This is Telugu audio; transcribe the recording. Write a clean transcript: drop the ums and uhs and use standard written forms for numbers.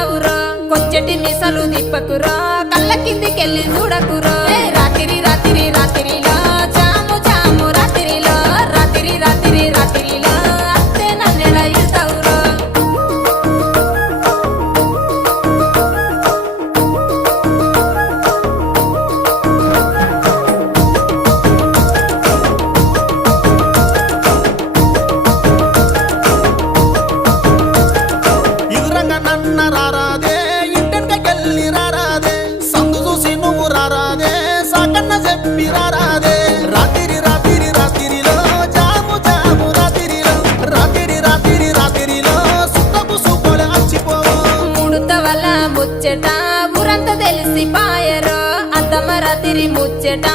ఉన్నవురో కొచ్చటి మిసలు దిప్పకురో కళ్ళ కిందికెళ్ళి చూడకురో రాత్రి రాత్రి రాత్రిలో జాము జాము రాత్రిలో రాత్రి రాత్రి రాత్రిలో అత్తే నన్నెల ఇడతావురో ఎదురంగా నన్న రారాదే ఇంటెనకెళ్ళి రారాదే సందు చూసి నువ్వు రారాదే సాకన్న చెప్పి రారాదే రాత్రి రాత్రి రాత్రిలో జాము జాము రాత్రిలో రాత్రి రాత్రి రాత్రిలో సుత్తపు సుబ్బోలే అచ్చిపోవు ముడత వల్ల ముచ్చట ఊరంతా తెలిసి పాయరో అద్దమ రాత్రి ముచ్చట